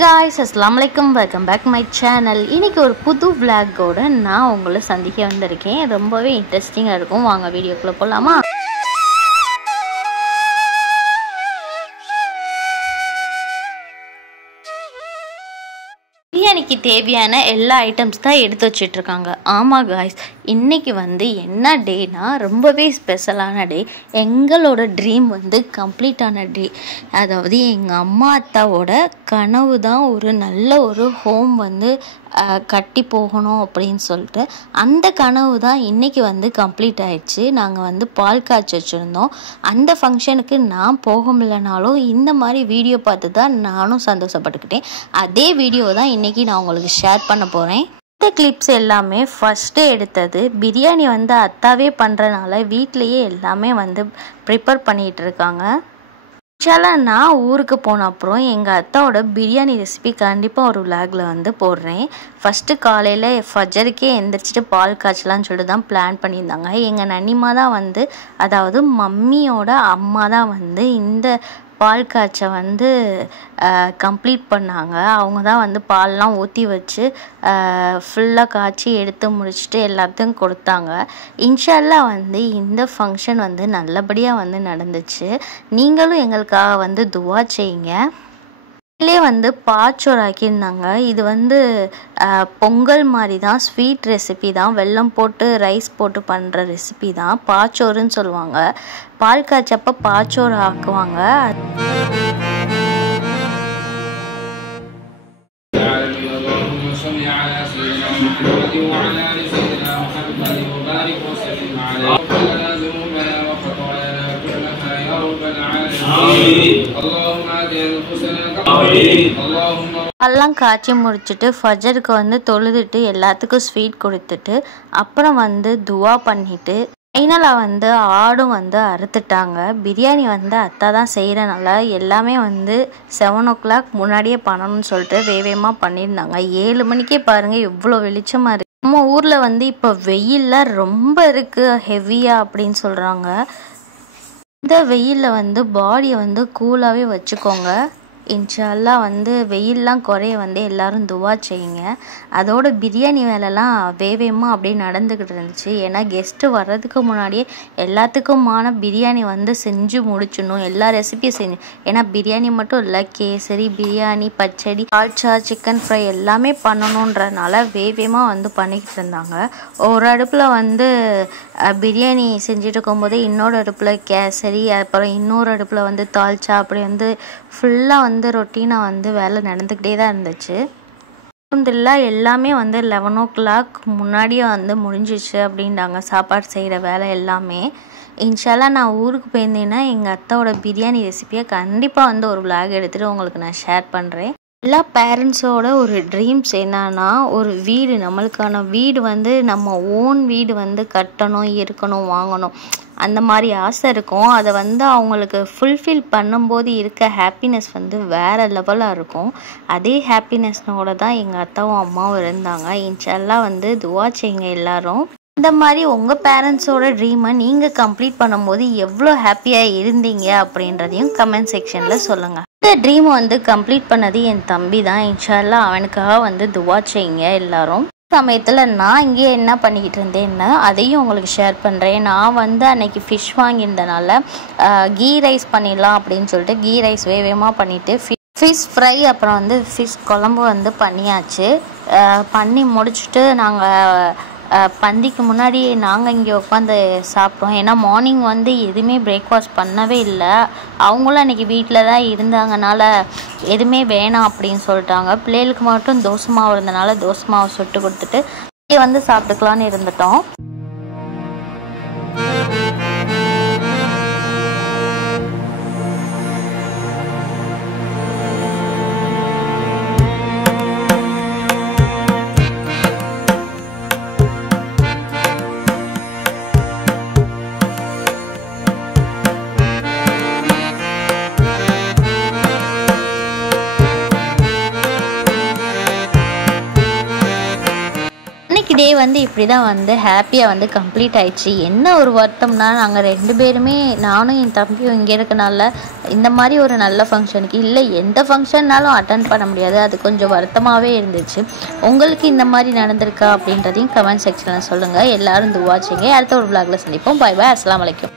guys, assalamualaikum, welcome back my channel. இன்னைக்கு ஒரு புது vlog ஓட நான் உங்களை சந்திக்க வந்திருக்கேன். ரொம்பவே இன்ட்ரஸ்டிங்கா இருக்கும். வாங்க வீடியோக்குள்ள போலாமா? பிரியாணிக்கு தேவையான எல்லா ஐட்டம்ஸ் தான் எடுத்து வச்சிட்டு இருக்காங்க. ஆமா गाइस, இன்னைக்கு என்ன டேனா ரொம்பவே ஸ்பெஷலான டே. எங்களோட ட்ரீம் கம்ப்ளீட் ஆன டே. அதாவது எங்க அம்மா அத்தாவோட கனவு தான் ஒரு நல்ல ஒரு ஹோம் கட்டி போகணும் அப்படின்னு சொல்லிட்டு அந்த கனவு தான் இன்னைக்கு கம்ப்ளீட் ஆயிடுச்சு. நாங்கள் பால் காய்ச்சி வச்சுருந்தோம். அந்த ஃபங்க்ஷனுக்கு நான் போக முடியலனாலும் இந்த மாதிரி வீடியோ பார்த்து தான் நானும் சந்தோஷப்பட்டுக்கிட்டேன். அதே வீடியோ தான் இன்னைக்கு நான் உங்களுக்கு ஷேர் பண்ண போகிறேன். இந்த கிளிப்ஸ் எல்லாமே ஃபஸ்ட்டு எடுத்தது பிரியாணி அத்தாவே பண்ணுறனால வீட்லேயே எல்லாமே ப்ரிப்பேர் பண்ணிகிட்டு இருக்காங்க. இன்ஷால்லா நான் ஊருக்கு போன அப்புறம் எங்கள் அத்தாவோட பிரியாணி ரெசிபி கண்டிப்பாக ஒரு விலாகில் போடுறேன். ஃபஸ்ட்டு காலையில் ஃபஜருக்கே எந்திரிச்சிட்டு பால் காய்ச்சலான்னு சொல்லிட்டு தான் பிளான் பண்ணியிருந்தாங்க. எங்கள் நன்னிமா தான் அதாவது மம்மியோட அம்மா தான் இந்த பால் காய்ச்ச கம்ப்ளீட் பண்ணாங்க. அவங்க தான் பால்லாம் ஊற்றி வச்சு ஃபுல்லாக காய்ச்சி எடுத்து முடிச்சுட்டு எல்லாத்தையும் கொடுத்தாங்க. இன்ஷால்லா இந்த ஃபங்க்ஷன் நல்லபடியாக நடந்துச்சு. நீங்களும் எங்களுக்காக துவா செய்யுங்க. இதிலே பாச்சோறு ஆக்கியிருந்தாங்க. இது பொங்கல் மாதிரி தான், ஸ்வீட் ரெசிபி தான், வெல்லம் போட்டு ரைஸ் போட்டு பண்ணுற ரெசிபி தான், பாச்சோறுன்னு சொல்லுவாங்க. பால் காய்ச்சப்போ பாச்சோறு ஆக்குவாங்க. எல்லாம் காய்ச்சி முடிச்சுட்டு ஃபஜருக்கு தொழுதுட்டு எல்லாத்துக்கும் ஸ்வீட் கொடுத்துட்டு அப்புறம் துவா பண்ணிட்டு ஃபைனலாக ஆடும் அறுத்துட்டாங்க. பிரியாணி அத்தா தான் செய்கிறனால எல்லாமே 7 o'clock முன்னாடியே பண்ணணும்னு சொல்லிட்டு வேகமாக பண்ணியிருந்தாங்க. 7 மணிக்கே பாருங்கள் எவ்வளோ வெளிச்சமாக இருக்குது. நம்ம ஊரில் இப்போ வெயிலில் ரொம்ப இருக்குது ஹெவியாக அப்படின்னு சொல்கிறாங்க. இந்த வெயிலில் பாடியை கூலாகவே வச்சுக்கோங்க. இன்ஷால்லா வெயிலெலாம் குறைய எல்லாரும் துவா செய்யுங்க. அதோட பிரியாணி வேலைலாம் வேகமாக அப்படியே நடந்துக்கிட்டு இருந்துச்சு. ஏன்னா கெஸ்ட்டு வர்றதுக்கு முன்னாடியே எல்லாத்துக்குமான பிரியாணி செஞ்சு முடிச்சிடணும். எல்லா ரெசிபியும் செஞ்சு, ஏன்னா பிரியாணி மட்டும் இல்லை, கேசரி, பிரியாணி, பச்சடி, ஆல்ச்சா, சிக்கன் ஃப்ரை எல்லாமே பண்ணணுன்றனால வேகமாக பண்ணிக்கிட்டு இருந்தாங்க. ஒரு அடுப்பில் பிரியாணி செஞ்சுட்டு இருக்கும்போது இன்னொரு அடுப்பில் கேசரி, அப்புறம் இன்னொரு அடுப்பில் தால்ச்சா, அப்படி ஃபுல்லாக ரொட்டீனாக வேலை நடந்துக்கிட்டே தான் இருந்துச்சு. எல்லாமே 11 o'clock முன்னாடியே முடிஞ்சிச்சு அப்படின்றாங்க சாப்பாடு செய்கிற வேலை எல்லாமே. இன்ஷால்லா நான் ஊருக்கு போயிருந்தேன்னா எங்கள் அத்தாவோட பிரியாணி ரெசிபியை கண்டிப்பாக ஒரு விலாக் எடுத்துகிட்டு உங்களுக்கு நான் ஷேர் பண்ணுறேன். எல்லா பேரண்ட்ஸோட ஒரு ட்ரீம்ஸ் என்னன்னா, ஒரு வீடு, நம்மளுக்கான வீடு நம்ம ஓன் வீடு கட்டணும், இருக்கணும், வாங்கணும், அந்த மாதிரி ஆசை இருக்கும். அதை அவங்களுக்கு ஃபுல்ஃபில் பண்ணும்போது இருக்க ஹாப்பினஸ் வேறு லெவலாக இருக்கும். அதே ஹாப்பினஸ்னோட தான் எங்கள் அத்தாவும் அம்மாவும் இருந்தாங்க. இன்ஷால்லா துவா செய்யுங்க எல்லாரும். இந்த மாதிரி உங்கள் பேரண்ட்ஸோட ட்ரீமை நீங்கள் கம்ப்ளீட் பண்ணும்போது எவ்வளோ ஹாப்பியாக இருந்தீங்க அப்படின்றதையும் கமெண்ட் செக்ஷனில் சொல்லுங்கள். இந்த ட்ரீமை கம்ப்ளீட் பண்ணது என் தம்பி தான். இன்ஷால்லா அவனுக்காக துவா செய்யுங்க எல்லாரும். சமயத்தில் நான் இங்கே என்ன பண்ணிக்கிட்டு இருந்தேன்னா அதையும் உங்களுக்கு ஷேர் பண்ணுறேன். நான் அன்னைக்கு ஃபிஷ் வாங்கியிருந்தனால கீ ரைஸ் பண்ணிடலாம் அப்படின்னு சொல்லிட்டு கீ ரைஸ் வேகமாக பண்ணிவிட்டு ஃபிஷ் ஃப்ரை அப்புறம் ஃபிஷ் குழம்பு பண்ணியாச்சு. பண்ணி முடிச்சுட்டு நாங்கள் பந்திக்கு முன்னாடி நாங்கள் இங்கே உட்காந்து சாப்பிட்டோம். ஏன்னா மார்னிங் எதுவுமே பிரேக்ஃபாஸ்ட் பண்ணவே இல்லை. அவங்களும் அன்றைக்கி வீட்டில் தான் இருந்தாங்கனால எதுவுமே வேணாம் அப்படின்னு சொல்லிட்டாங்க. பிள்ளைகளுக்கு மட்டும் தோசை மாவு இருந்தனால தோசை மாவு சுட்டு கொடுத்துட்டு சாப்பிட்டுக்கலான்னு இருந்துட்டோம். டே வந்து இப்படி தான் வந்து ஹாப்பியாக வந்து கம்ப்ளீட் ஆயிடுச்சு. என்ன ஒரு வருத்தம்னா, நாங்கள் 2 பேருமே, நானும் என் தம்பியும் இங்கே இருக்கனால இந்த மாதிரி ஒரு நல்ல ஃபங்க்ஷனுக்கு இல்லை எந்த ஃபங்க்ஷன்னாலும் அட்டன் பண்ண முடியாது. அது கொஞ்சம் வருத்தமாகவே இருந்துச்சு. உங்களுக்கு இந்த மாதிரி நடந்திருக்கா அப்படின்றதையும் கமெண்ட் செக்ஷனில் சொல்லுங்கள். எல்லோரும் துவா செய்யுங்க. அடுத்த ஒரு vlogல சந்திப்போம். Bye bye. அஸ்ஸலாமு அலைக்கும்.